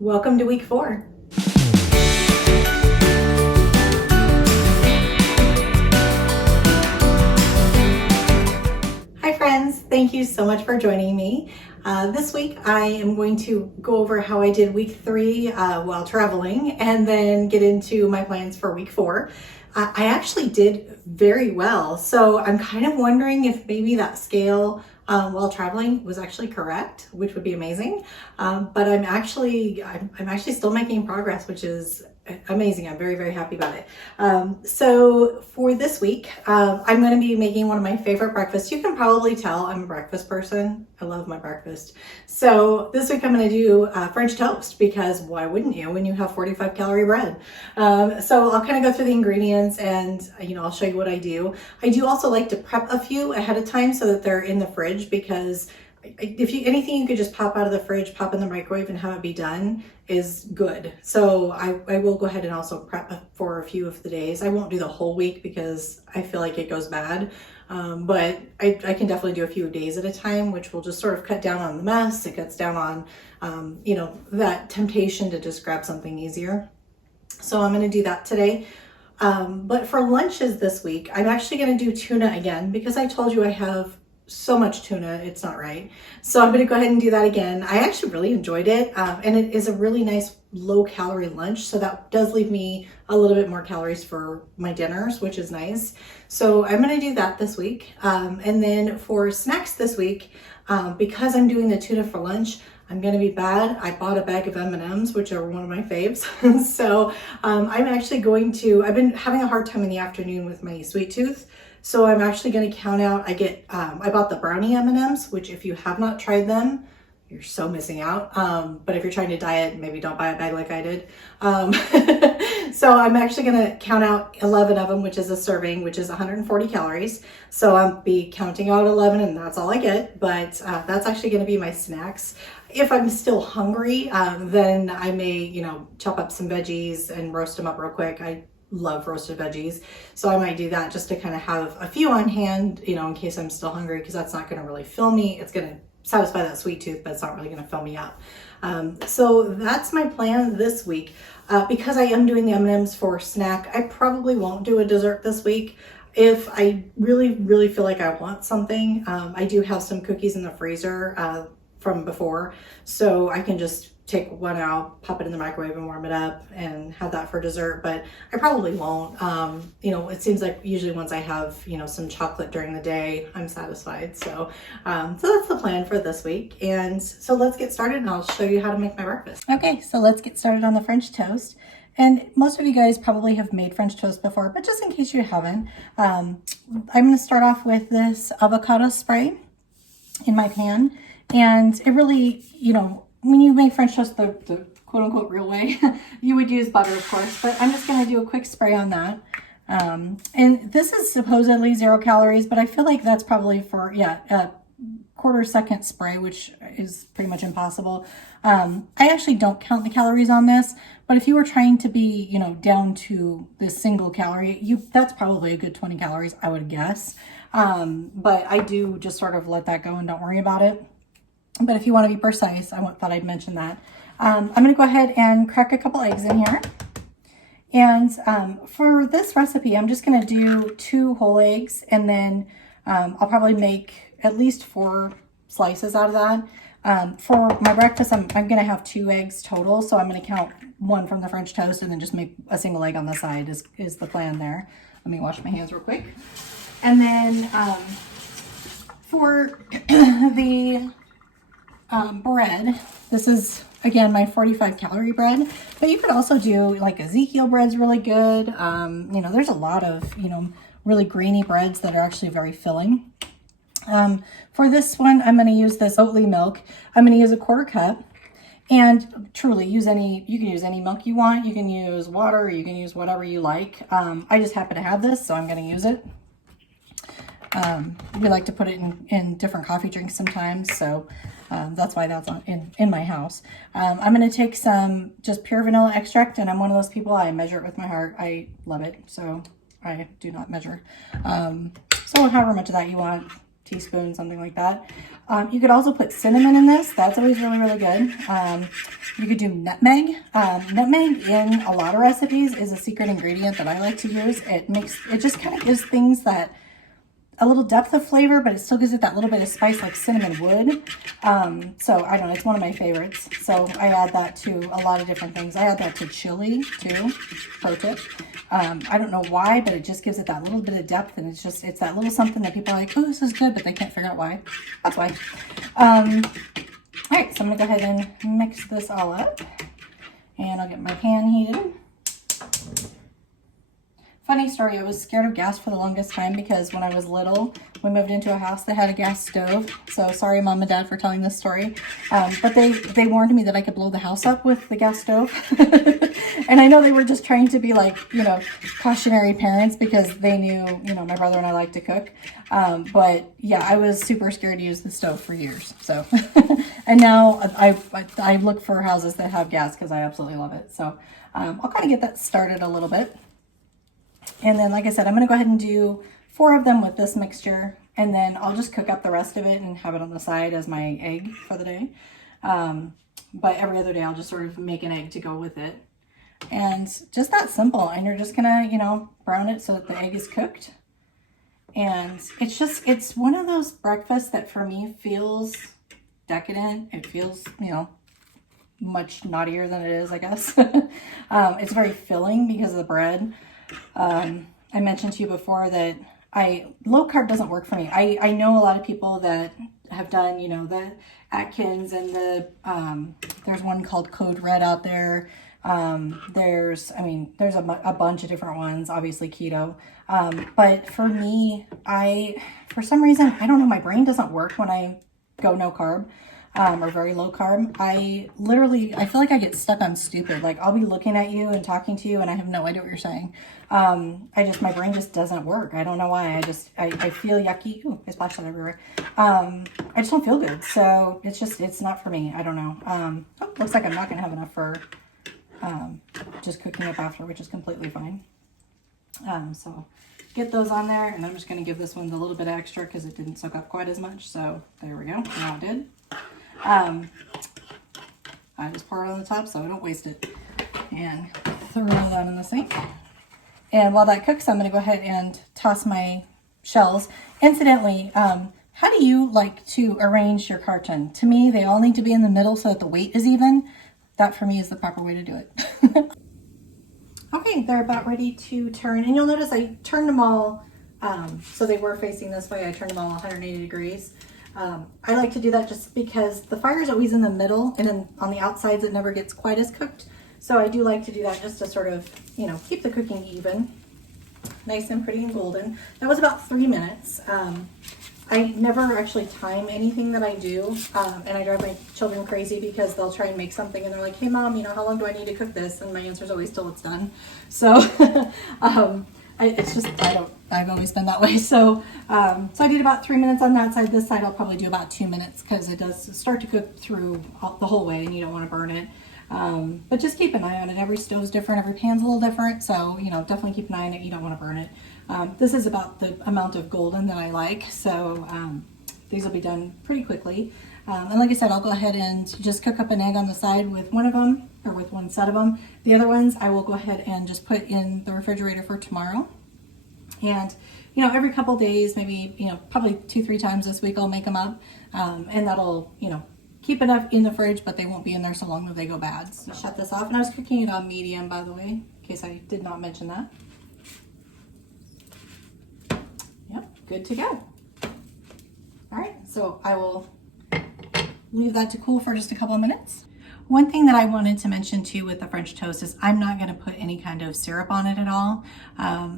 Welcome to week 4. Hi friends, thank you so much for joining me. This week I am going to go over how I did week 3 while traveling and then get into my plans for week 4. I actually did very well, so I'm kind of wondering if maybe that scale while traveling was actually correct, which would be amazing. But I'm actually still making progress, which is amazing. I'm very, very happy about it. So for this week, I'm going to be making one of my favorite breakfasts. You can probably tell I'm a breakfast person. I love my breakfast. So this week I'm going to do French toast, because why wouldn't you when you have 45 calorie bread? So I'll kind of go through the ingredients and I'll show you what I do. I do also like to prep a few ahead of time so that they're in the fridge, because if anything you could just pop out of the fridge, pop in the microwave and have it be done is good. So I will go ahead and also prep for a few of the days. I won't do the whole week because I feel like it goes bad. But I can definitely do a few days at a time, which will just sort of cut down on the mess. It cuts down on, that temptation to just grab something easier. So I'm going to do that today. But for lunches this week, I'm actually going to do tuna again, because I told you I have so much tuna, it's not right. So I'm going to go ahead and do that again. I actually really enjoyed it, and it is a really nice low calorie lunch, so that does leave me a little bit more calories for my dinners, which is nice. So I'm going to do that this week, and then for snacks this week, because I'm doing the tuna for lunch, I'm going to be bad. I bought a bag of M&Ms, which are one of my faves. So I'm actually I've been having a hard time in the afternoon with my sweet tooth. So I'm actually going to count out. I bought the brownie M&Ms, which if you have not tried them, you're so missing out. But if you're trying to diet, maybe don't buy a bag like I did. So I'm actually going to count out 11 of them, which is a serving, which is 140 calories. So I'll be counting out 11 and that's all I get. But that's actually going to be my snacks. If I'm still hungry, then I may, chop up some veggies and roast them up real quick. I love roasted veggies, so I might do that just to kind of have a few on hand, in case I'm still hungry, because that's not going to really fill me. It's going to satisfy that sweet tooth, but it's not really going to fill me up. So that's my plan this week. Because I am doing the M&Ms for snack, I probably won't do a dessert this week. If I really, really feel like I want something, I do have some cookies in the freezer from before, so I can just take one out, pop it in the microwave and warm it up and have that for dessert. But I probably won't. It seems like usually once I have, some chocolate during the day, I'm satisfied. So that's the plan for this week. And so let's get started and I'll show you how to make my breakfast. Okay, so let's get started on the French toast. And most of you guys probably have made French toast before, but just in case you haven't, I'm going to start off with this avocado spray in my pan. And it really, when you make French toast the quote-unquote real way, you would use butter, of course, but I'm just going to do a quick spray on that. And this is supposedly 0 calories, but I feel like that's probably for, a quarter-second spray, which is pretty much impossible. I actually don't count the calories on this, but if you were trying to be, down to this single calorie, that's probably a good 20 calories, I would guess. But I do just sort of let that go and don't worry about it. But if you want to be precise, I thought I'd mention that. I'm going to go ahead and crack a couple eggs in here. And for this recipe, I'm just going to do 2 whole eggs, and then I'll probably make at least 4 slices out of that. For my breakfast, I'm going to have 2 eggs total, so I'm going to count 1 from the French toast and then just make a single egg on the side is the plan there. Let me wash my hands real quick. And then for the bread, this is again my 45 calorie bread, but you could also do like Ezekiel bread's really good. There's a lot of really grainy breads that are actually very filling. For this one, I'm going to use this Oatly milk. I'm going to use a 1/4 cup, and truly you can use any milk you want. You can use water, you can use whatever you like. I just happen to have this, so I'm going to use it. We like to put it in different coffee drinks sometimes, so that's why that's in my house. I'm going to take some just pure vanilla extract, and I'm one of those people, I measure it with my heart. I love it, so I do not measure. So however much of that you want, teaspoon, something like that. You could also put cinnamon in this. That's always really, really good. You could do nutmeg. Nutmeg in a lot of recipes is a secret ingredient that I like to use. It just kind of gives things that a little depth of flavor, but it still gives it that little bit of spice like cinnamon would. So I don't know, it's one of my favorites. So I add that to a lot of different things. I add that to chili too, pro tip. I don't know why, but it just gives it that little bit of depth, and it's that little something that people are like, oh, this is good, but they can't figure out why. That's why. All right, so I'm gonna go ahead and mix this all up, and I'll get my pan heated. Funny story, I was scared of gas for the longest time because when I was little, we moved into a house that had a gas stove. So sorry, Mom and Dad, for telling this story. But they warned me that I could blow the house up with the gas stove. And I know they were just trying to be like, you know, cautionary parents because they knew, you know, my brother and I like to cook. But yeah, I was super scared to use the stove for years. So, and now I look for houses that have gas because I absolutely love it. So I'll kind of get that started a little bit. And then, like I said, I'm going to go ahead and do 4 of them with this mixture, and then I'll just cook up the rest of it and have it on the side as my egg for the day. But every other day I'll just sort of make an egg to go with it. And just that simple. And you're just going to, you know, brown it so that the egg is cooked. And it's one of those breakfasts that for me feels decadent. It feels, you know, much naughtier than it is, I guess. It's very filling because of the bread. I mentioned to you before that low carb doesn't work for me. I know a lot of people that have done, you know, the Atkins and there's one called Code Red out there. There's a bunch of different ones, obviously keto. But for me, for some reason, I don't know, my brain doesn't work when I go no carb. Or very low carb. I feel like I get stuck on stupid. Like I'll be looking at you and talking to you and I have no idea what you're saying. My brain just doesn't work. I don't know why. I feel yucky. Ooh, I splashed that everywhere. I just don't feel good. So it's not for me. I don't know. Looks like I'm not going to have enough for just cooking up after, which is completely fine. So get those on there, and I'm just going to give this one a little bit extra because it didn't soak up quite as much. So there we go. Now it did. I just pour it on the top so I don't waste it, and throw that in the sink. And while that cooks, I'm going to go ahead and toss my shells. Incidentally, how do you like to arrange your carton? To me, they all need to be in the middle so that the weight is even. That for me is the proper way to do it. Okay, they're about ready to turn, and you'll notice I turned them all, so they were facing this way. I turned them all 180 degrees. I like to do that just because the fire is always in the middle, and then on the outsides it never gets quite as cooked. So I do like to do that just to sort of, you know, keep the cooking even. Nice and pretty and golden. That was about 3 minutes. I never actually time anything that I do, and I drive my children crazy because they'll try and make something and they're like, hey mom, you know, how long do I need to cook this? And my answer is always till it's done. So I've always been that way. So I did about 3 minutes on that side. This side I'll probably do about 2 minutes because it does start to cook through the whole way and you don't want to burn it. But just keep an eye on it. Every stove's different, every pan's a little different. So, you know, definitely keep an eye on it. You don't want to burn it. This is about the amount of golden that I like. So these will be done pretty quickly. And like I said, I'll go ahead and just cook up an egg on the side with one of them, or with one set of them. The other ones I will go ahead and just put in the refrigerator for tomorrow. And, you know, every couple days, maybe, you know, probably 2-3 times this week, I'll make them up. And that'll, you know, keep enough in the fridge, but they won't be in there so long that they go bad. So shut this off. And I was cooking it on medium, by the way, in case I did not mention that. Yep, good to go. All right, so I will leave that to cool for just a couple of minutes. One thing that I wanted to mention too with the French toast is I'm not going to put any kind of syrup on it at all.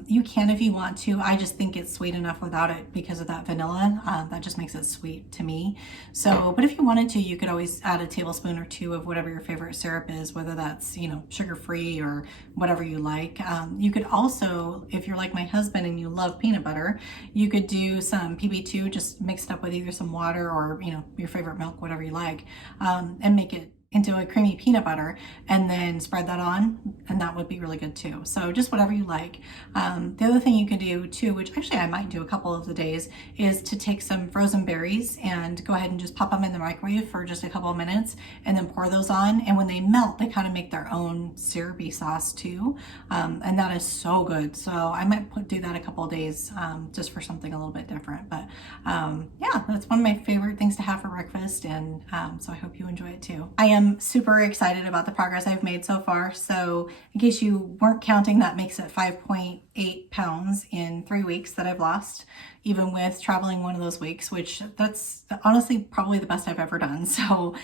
You can if you want to. I just think it's sweet enough without it because of that vanilla. That just makes it sweet to me. So, but if you wanted to, you could always add a tablespoon or 2 of whatever your favorite syrup is, whether that's, you know, sugar-free or whatever you like. You could also, if you're like my husband and you love peanut butter, you could do some PB2, just mixed up with either some water or, you know, your favorite milk, whatever you like, and make it into a creamy peanut butter and then spread that on, and that would be really good too. So just whatever you like. The other thing you can do too, which actually I might do a couple of the days, is to take some frozen berries and go ahead and just pop them in the microwave for just a couple of minutes and then pour those on, and when they melt they kind of make their own syrupy sauce too, and that is so good. So I might do that a couple of days, just for something a little bit different. But yeah, that's one of my favorite things to have for breakfast, and so I hope you enjoy it too. I am super excited about the progress I've made so far. So in case you weren't counting, that makes it 5.8 pounds in 3 weeks that I've lost, even with traveling one of those weeks, which that's honestly probably the best I've ever done. So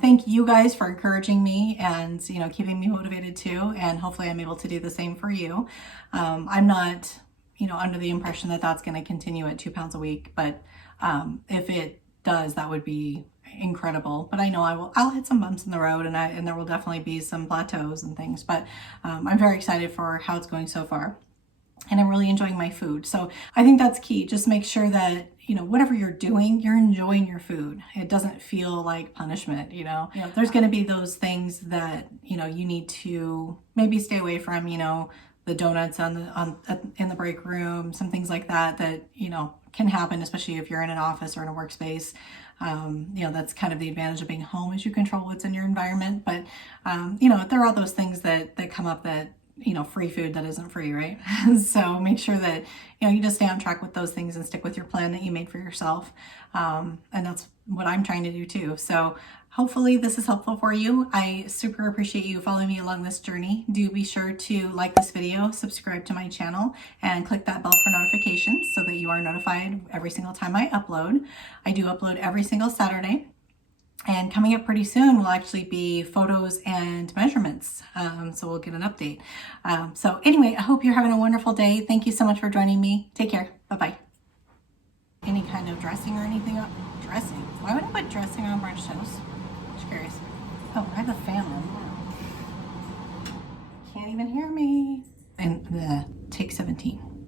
thank you guys for encouraging me and, you know, keeping me motivated too. And hopefully I'm able to do the same for you. I'm not, you know, under the impression that that's going to continue at 2 pounds a week, but if it does, that would be incredible. But I know I'll hit some bumps in the road, and there will definitely be some plateaus and things, but I'm very excited for how it's going so far, and I'm really enjoying my food. So I think that's key. Just make sure that, you know, whatever you're doing, you're enjoying your food. It doesn't feel like punishment, you know. There's going to be those things that, you know, you need to maybe stay away from, you know, the donuts in the break room, some things like that, you know, can happen, especially if you're in an office or in a workspace. You know, that's kind of the advantage of being home, is you control what's in your environment. But, you know, there are those things that come up that, you know, free food that isn't free, right? So make sure that, you know, you just stay on track with those things and stick with your plan that you made for yourself. And that's what I'm trying to do too. So hopefully this is helpful for you. I super appreciate you following me along this journey. Do be sure to like this video, subscribe to my channel, and click that bell for notifications so that you are notified every single time I upload. I do upload every single Saturday. And coming up pretty soon will actually be photos and measurements. So we'll get an update. So anyway, I hope you're having a wonderful day. Thank you so much for joining me. Take care. Bye-bye. Any kind of dressing or anything up? Dressing? Why would I put dressing on brunch toast? Just curious. Oh, I have a fan on. Can't even hear me. And take 17.